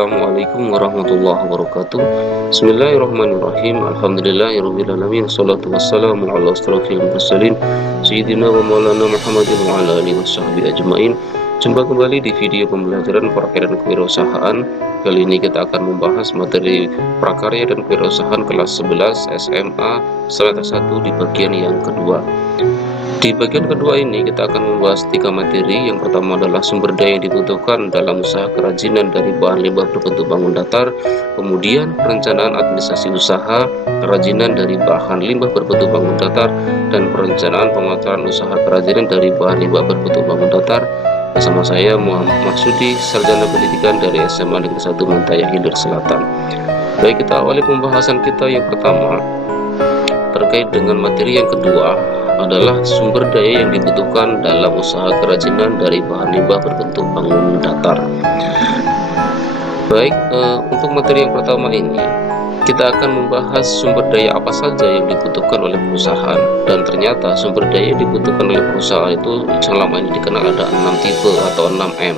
Assalamualaikum warahmatullahi wabarakatuh. Bismillahirrahmanirrahim. Alhamdulillahirrahmanirrahim. Salatu wassalamu ala asrafil mursalin Sayyidina wa maulana Muhammadin wa ala alihi wa sahbihi ajma'in. Jumpa kembali di video pembelajaran prakarya dan kewirausahaan. Kali ini kita akan membahas materi prakarya dan kewirausahaan kelas 11 SMA semester 1 di bagian yang kedua. Di bagian kedua ini kita akan membahas 3 materi. Yang pertama adalah sumber daya yang dibutuhkan dalam usaha kerajinan dari bahan limbah berbentuk bangun datar. Kemudian perencanaan administrasi usaha kerajinan dari bahan limbah berbentuk bangun datar, dan perencanaan pemasaran usaha kerajinan dari bahan limbah berbentuk bangun datar. Bersama saya Muhammad Maksudi, sarjana pendidikan dari SMA Negeri 1 Mentaya Hilir Selatan. Baik, kita awali pembahasan kita. Yang pertama terkait dengan materi yang kedua adalah sumber daya yang dibutuhkan dalam usaha kerajinan dari bahan limbah berbentuk bangun datar. Baik, untuk materi yang pertama ini kita akan membahas sumber daya apa saja yang dibutuhkan oleh perusahaan. Dan ternyata sumber daya yang dibutuhkan oleh perusahaan itu selama ini dikenal ada 6 tipe atau 6M.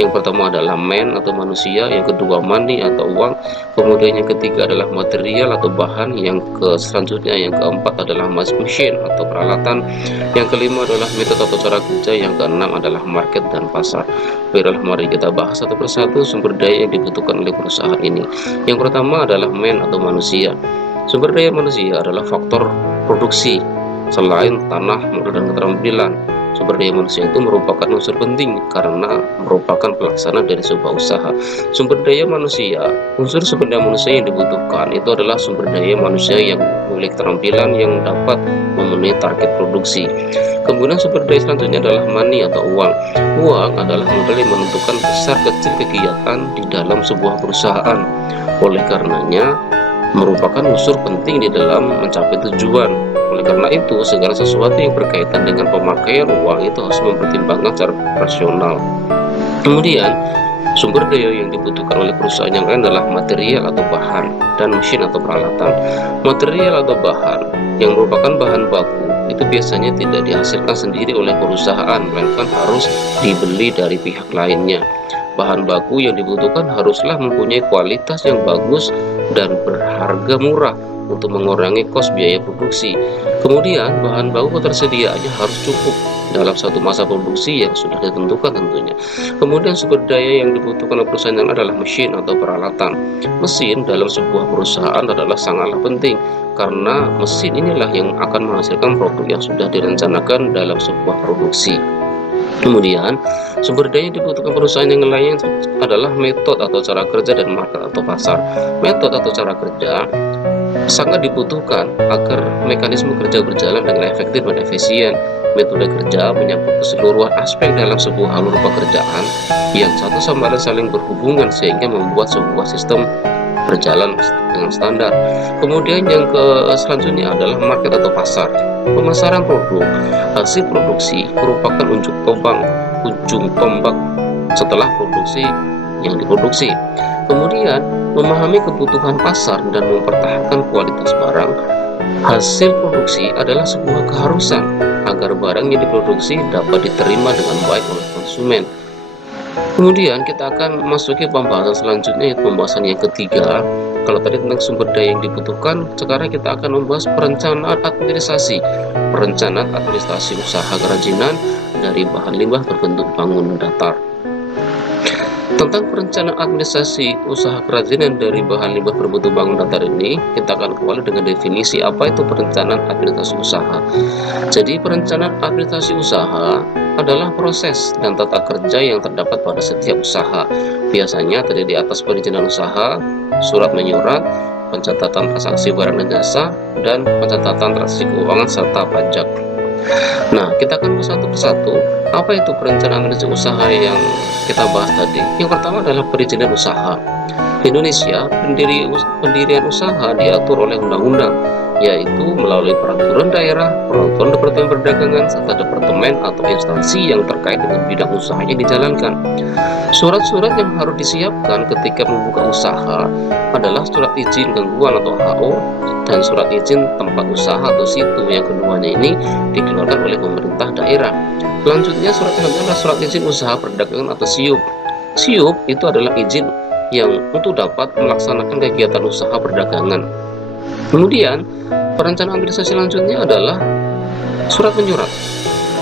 Yang pertama adalah man atau manusia, yang kedua money atau uang, kemudian yang ketiga adalah material atau bahan, yang selanjutnya yang keempat adalah mesin atau peralatan, yang kelima adalah metode atau cara kerja, yang keenam adalah market dan pasar. Baiklah, mari kita bahas satu persatu sumber daya yang dibutuhkan oleh perusahaan ini. Yang pertama adalah man atau manusia. Sumber daya manusia adalah faktor produksi selain tanah, modal, dan keterampilan. Sumber daya manusia itu merupakan unsur penting karena merupakan pelaksana dari sebuah usaha. Sumber daya manusia, unsur sumber daya manusia yang dibutuhkan itu adalah sumber daya manusia yang memiliki keterampilan yang dapat memenuhi target produksi. Kemudian sumber daya selanjutnya adalah money atau uang. Uang adalah modal yang menentukan besar kecil kegiatan di dalam sebuah perusahaan. Oleh karenanya merupakan unsur penting di dalam mencapai tujuan. Oleh karena itu, segala sesuatu yang berkaitan dengan pemakaian uang itu harus mempertimbangkan secara rasional. Kemudian, sumber daya yang dibutuhkan oleh perusahaan yang lain adalah material atau bahan, dan mesin atau peralatan. Material atau bahan yang merupakan bahan baku itu biasanya tidak dihasilkan sendiri oleh perusahaan, melainkan harus dibeli dari pihak lainnya. Bahan baku yang dibutuhkan haruslah mempunyai kualitas yang bagus dan berharga murah untuk mengurangi kos biaya produksi. Kemudian bahan baku ketersediaannya harus cukup dalam satu masa produksi yang sudah ditentukan tentunya. Kemudian sumber daya yang dibutuhkan oleh perusahaan yang adalah mesin atau peralatan. Mesin dalam sebuah perusahaan adalah sangatlah penting karena mesin inilah yang akan menghasilkan produk yang sudah direncanakan dalam sebuah produksi. Kemudian sumber daya yang dibutuhkan perusahaan yang lainnya adalah metode atau cara kerja dan market atau pasar. Metode atau cara kerja sangat dibutuhkan agar mekanisme kerja berjalan dengan efektif dan efisien. Metode kerja menyangkut keseluruhan aspek dalam sebuah alur pekerjaan yang satu sama lain saling berhubungan sehingga membuat sebuah sistem berjalan dengan standar. Kemudian yang selanjutnya adalah market atau pasar. Pemasaran produk, hasil produksi merupakan ujung tombak setelah produksi yang diproduksi. Kemudian memahami kebutuhan pasar dan mempertahankan kualitas barang. Hasil produksi adalah sebuah keharusan agar barang yang diproduksi dapat diterima dengan baik oleh konsumen. Kemudian kita akan masuki pembahasan selanjutnya, yaitu pembahasan yang ketiga. Kalau tadi tentang sumber daya yang dibutuhkan, sekarang kita akan membahas perencanaan administrasi. Perencanaan administrasi usaha kerajinan dari bahan limbah berbentuk bangun datar. Tentang perencanaan administrasi usaha kerajinan dari bahan limbah berbentuk bangun datar ini, kita akan kembali dengan definisi apa itu perencanaan administrasi usaha. Jadi perencanaan administrasi usaha adalah proses dan tata kerja yang terdapat pada setiap usaha. Biasanya terdiri di atas perizinan usaha, surat menyurat, pencatatan transaksi barang dan jasa, dan pencatatan transaksi keuangan serta pajak. Nah, kita akan satu persatu. Apa itu perencanaan administrasi usaha yang kita bahas tadi? Yang pertama adalah perizinan usaha. Di Indonesia, pendirian usaha diatur oleh undang-undang, yaitu melalui peraturan daerah, peraturan Departemen Perdagangan, serta departemen atau instansi yang terkait dengan bidang usaha yang dijalankan. Surat-surat yang harus disiapkan ketika membuka usaha adalah surat izin gangguan atau HO dan surat izin tempat usaha atau situ. Yang keduanya ini dikeluarkan oleh pemerintah daerah. Selanjutnya surat yang adalah surat izin usaha perdagangan atau SIUP. SIUP itu adalah izin yang untuk dapat melaksanakan kegiatan usaha perdagangan. Kemudian perencanaan administrasi selanjutnya adalah surat menyurat.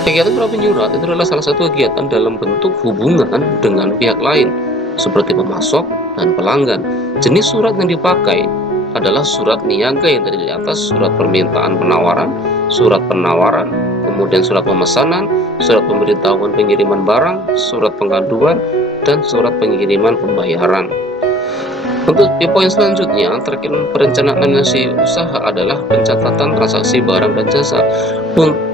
Kegiatan surat menyurat itu adalah salah satu kegiatan dalam bentuk hubungan dengan pihak lain seperti pemasok dan pelanggan. Jenis surat yang dipakai adalah surat niaga yang tadi di atas, surat permintaan penawaran, surat penawaran, kemudian surat pemesanan, surat pemberitahuan pengiriman barang, surat pengaduan, dan surat pengiriman pembayaran. Untuk di poin selanjutnya terkait perencanaan administrasi usaha adalah pencatatan transaksi barang dan jasa.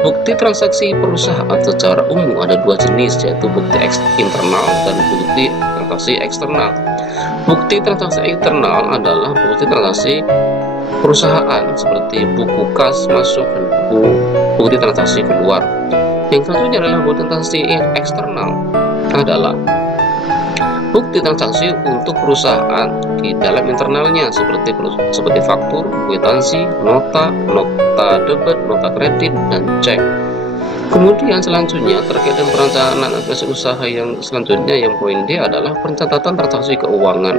Bukti transaksi perusahaan secara umum ada dua jenis, yaitu bukti internal dan bukti transaksi eksternal. Bukti transaksi internal adalah bukti transaksi perusahaan seperti buku kas masuk dan bukti transaksi keluar. Yang selanjutnya adalah bukti transaksi eksternal adalah bukti transaksi untuk perusahaan di dalam internalnya seperti faktur, kwitansi, nota debit, nota kredit, dan cek. Kemudian selanjutnya terkait dengan perencanaan administrasi usaha yang selanjutnya, yang poin D adalah pencatatan transaksi keuangan.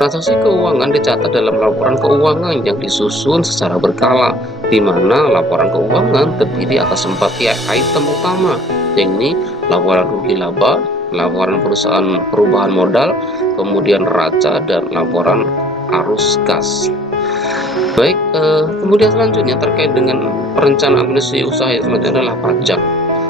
Transaksi keuangan dicatat dalam laporan keuangan yang disusun secara berkala, di mana laporan keuangan terdiri atas 4 item utama, yakni laporan rugi laba, laporan perusahaan perubahan modal, kemudian neraca, dan laporan arus kas. Baik, kemudian selanjutnya terkait dengan perencanaan administrasi usaha yang selanjutnya adalah pajak.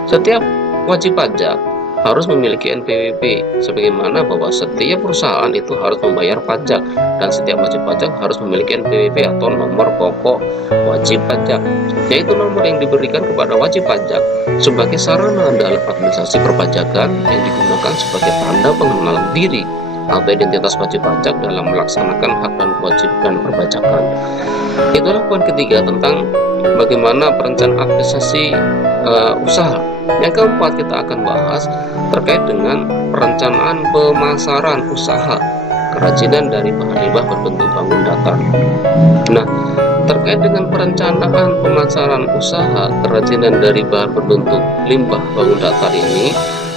Setiap wajib pajak harus memiliki NPWP, sebagaimana bahwa setiap perusahaan itu harus membayar pajak, dan setiap wajib pajak harus memiliki NPWP atau nomor pokok wajib pajak, yaitu nomor yang diberikan kepada wajib pajak sebagai sarana dalam administrasi perpajakan yang digunakan sebagai tanda pengenalan diri atau identitas wajib pajak dalam melaksanakan hak dan kewajiban perpajakan. Itulah poin ketiga tentang bagaimana perencanaan administrasi usaha. Yang keempat, kita akan bahas terkait dengan perencanaan pemasaran usaha, kerajinan dari bahan limbah berbentuk bangun datar. Nah, terkait dengan perencanaan pemasaran usaha, kerajinan dari bahan berbentuk limbah bangun datar ini,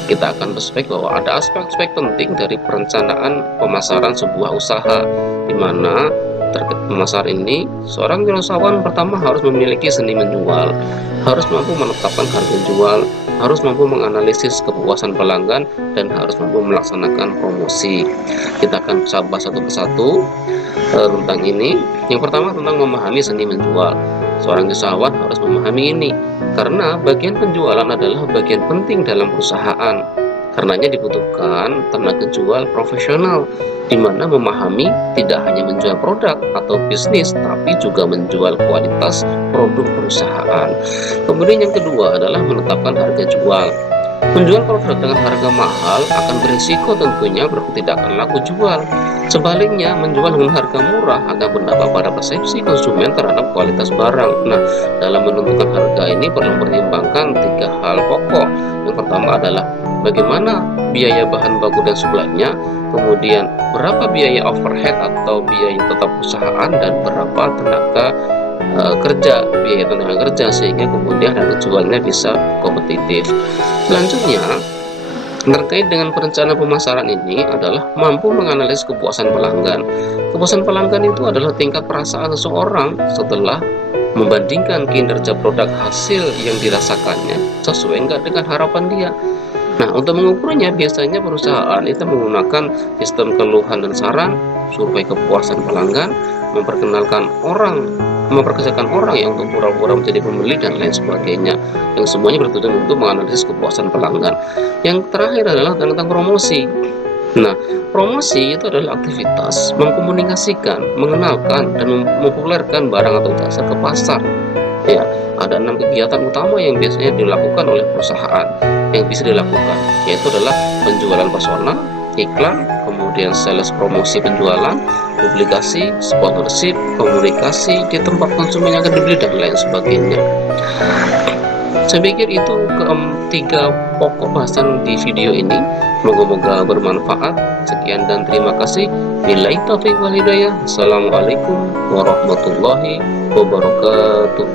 kita akan berspek bahwa ada aspek-aspek penting dari perencanaan pemasaran sebuah usaha, di mana terkait pemasaran ini, seorang wirausahawan pertama harus memiliki seni menjual, harus mampu menetapkan harga jual, harus mampu menganalisis kepuasan pelanggan, dan harus mampu melaksanakan promosi. Kita akan bahas satu persatu tentang ini. Yang pertama tentang memahami seni menjual. Seorang usahawan harus memahami ini, karena bagian penjualan adalah bagian penting dalam perusahaan. Karenanya dibutuhkan tenaga jual profesional, di mana memahami tidak hanya menjual produk atau bisnis, tapi juga menjual kualitas produk perusahaan. Kemudian yang kedua adalah menetapkan harga jual. Menjual produk dengan harga mahal akan berisiko tentunya tidak akan laku jual. Sebaliknya, menjual dengan harga murah akan berdampak pada persepsi konsumen terhadap kualitas barang. Nah, dalam menentukan harga ini perlu mempertimbangkan 3 hal pokok. Yang pertama adalah bagaimana biaya bahan baku dan suplainya, kemudian berapa biaya overhead atau biaya tetap perusahaan, dan berapa tenaga biaya tenaga kerja, sehingga kemudian harga jualnya bisa kompetitif. Selanjutnya, terkait dengan perencanaan pemasaran ini adalah mampu menganalisis kepuasan pelanggan. Kepuasan pelanggan itu adalah tingkat perasaan seseorang setelah membandingkan kinerja produk hasil yang dirasakannya sesuai enggak dengan harapan dia. Nah, untuk mengukurnya biasanya perusahaan itu menggunakan sistem keluhan dan saran, survei kepuasan pelanggan, memperkerjakan orang yang untuk pura-pura menjadi pembeli, dan lain sebagainya, yang semuanya bertujuan untuk menganalisis kepuasan pelanggan. Yang terakhir adalah tentang promosi. Nah, promosi itu adalah aktivitas mengkomunikasikan, mengenalkan, dan mempopulerkan barang atau jasa ke pasar. Ya, ada 6 kegiatan utama yang biasanya dilakukan oleh perusahaan yang bisa dilakukan, yaitu adalah penjualan personal, iklan, kemudian sales promosi penjualan, publikasi, sponsorship, komunikasi di tempat konsumen yang akan dibeli, dan lain sebagainya. Saya pikir itu ketiga pokok bahasan di video ini. Moga-moga bermanfaat. Sekian dan terima kasih. Billahi taufiq wal hidayah. Assalamualaikum warahmatullahi wabarakatuh.